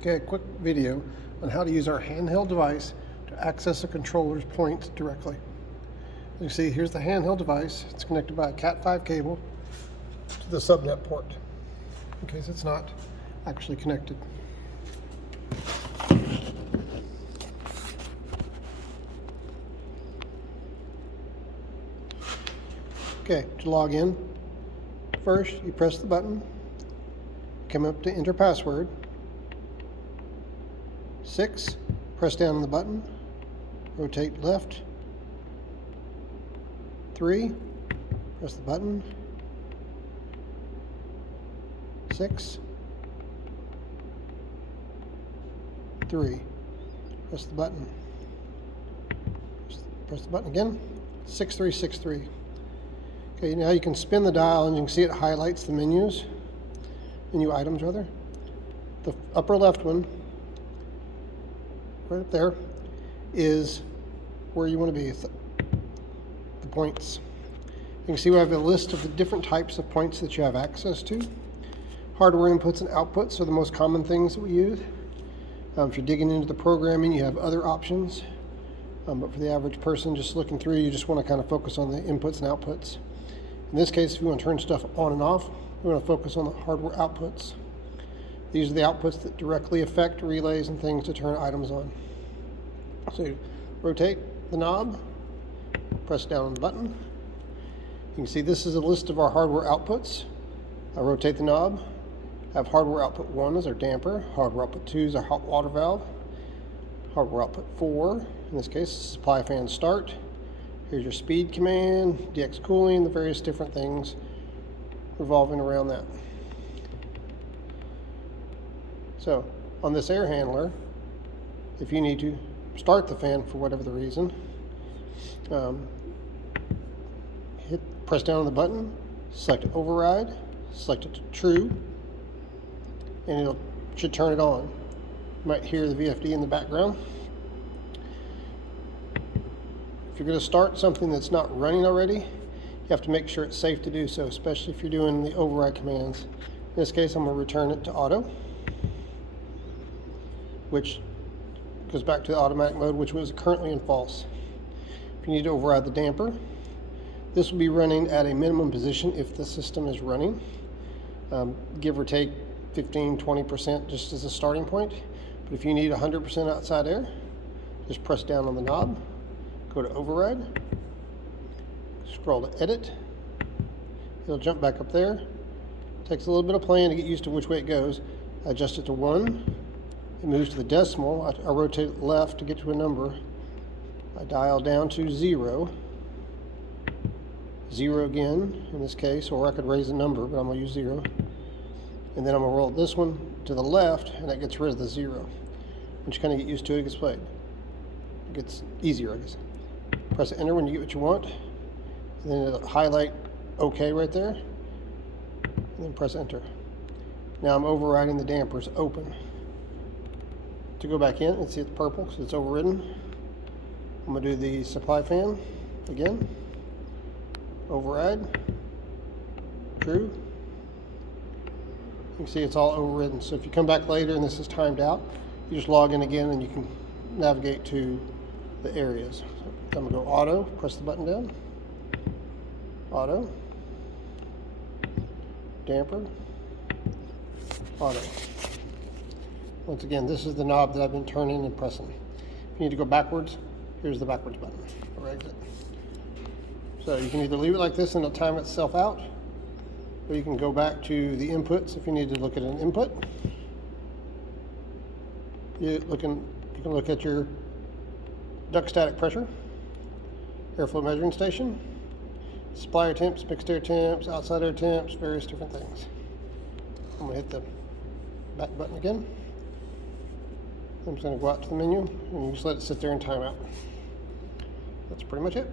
Okay, a quick video on how to use our handheld device to access a controller's points directly. You see, here's the handheld device. It's connected by a Cat5 cable to the subnet port, in case it's not actually connected. Okay, to log in, first you press the button, come up to enter password. 6, press down on the button, rotate left. 3, press the button. 6, 3, press the button. Press the button again. 6363. Okay, now you can spin the dial and you can see it highlights the menu items rather. The upper left one, right up there, is where you want to be, the points. You can see we have a list of the different types of points that you have access to. Hardware inputs and outputs are the most common things that we use. If you're digging into the programming, you have other options. But for the average person just looking through, you just want to kind of focus on the inputs and outputs. In this case, if you want to turn stuff on and off, we want to focus on the hardware outputs. These are the outputs that directly affect relays and things to turn items on. So you rotate the knob, press down on the button. You can see this is a list of our hardware outputs. I rotate the knob, have hardware output 1 as our damper, hardware output 2 is our hot water valve, hardware output 4, in this case, supply fan start. Here's your speed command, DX cooling, the various different things revolving around that. So on this air handler, if you need to start the fan for whatever the reason, press down on the button, select override, select it to true, and it should turn it on. You might hear the VFD in the background. If you're going to start something that's not running already, you have to make sure it's safe to do so, especially if you're doing the override commands. In this case, I'm going to return it to auto, which goes back to the automatic mode, which was currently in false. If you need to override the damper, this will be running at a minimum position if the system is running, give or take 15-20% just as a starting point. But if you need 100% outside air, just press down on the knob, go to override, scroll to edit, it'll jump back up there. Takes a little bit of playing to get used to which way it goes. I adjust it to 1, it moves to the decimal, I rotate it left to get to a number, I dial down to 0, 0 again in this case, or I could raise a number, but I'm going to use 0. And then I'm going to roll this one to the left, and that gets rid of the 0. Once you kind of get used to it, it gets played. It gets easier, I guess. Press enter when you get what you want, and then it'll highlight OK right there, and then press enter. Now I'm overriding the dampers open. To go back in and see it's purple because it's overridden, I'm going to do the supply fan again. Override, true. You can see it's all overridden. So if you come back later and this is timed out, you just log in again and you can navigate to the areas. So I'm going to go auto, press the button down, auto, damper, auto. Once again, this is the knob that I've been turning and pressing. If you need to go backwards, here's the backwards button or exit. So you can either leave it like this and it'll time itself out, or you can go back to the inputs if you need to look at an input. You can look at your duct static pressure, airflow measuring station, supply air temps, mixed air temps, outside air temps, various different things. I'm going to hit the back button again. I'm just going to go out to the menu and you just let it sit there and time out. That's pretty much it.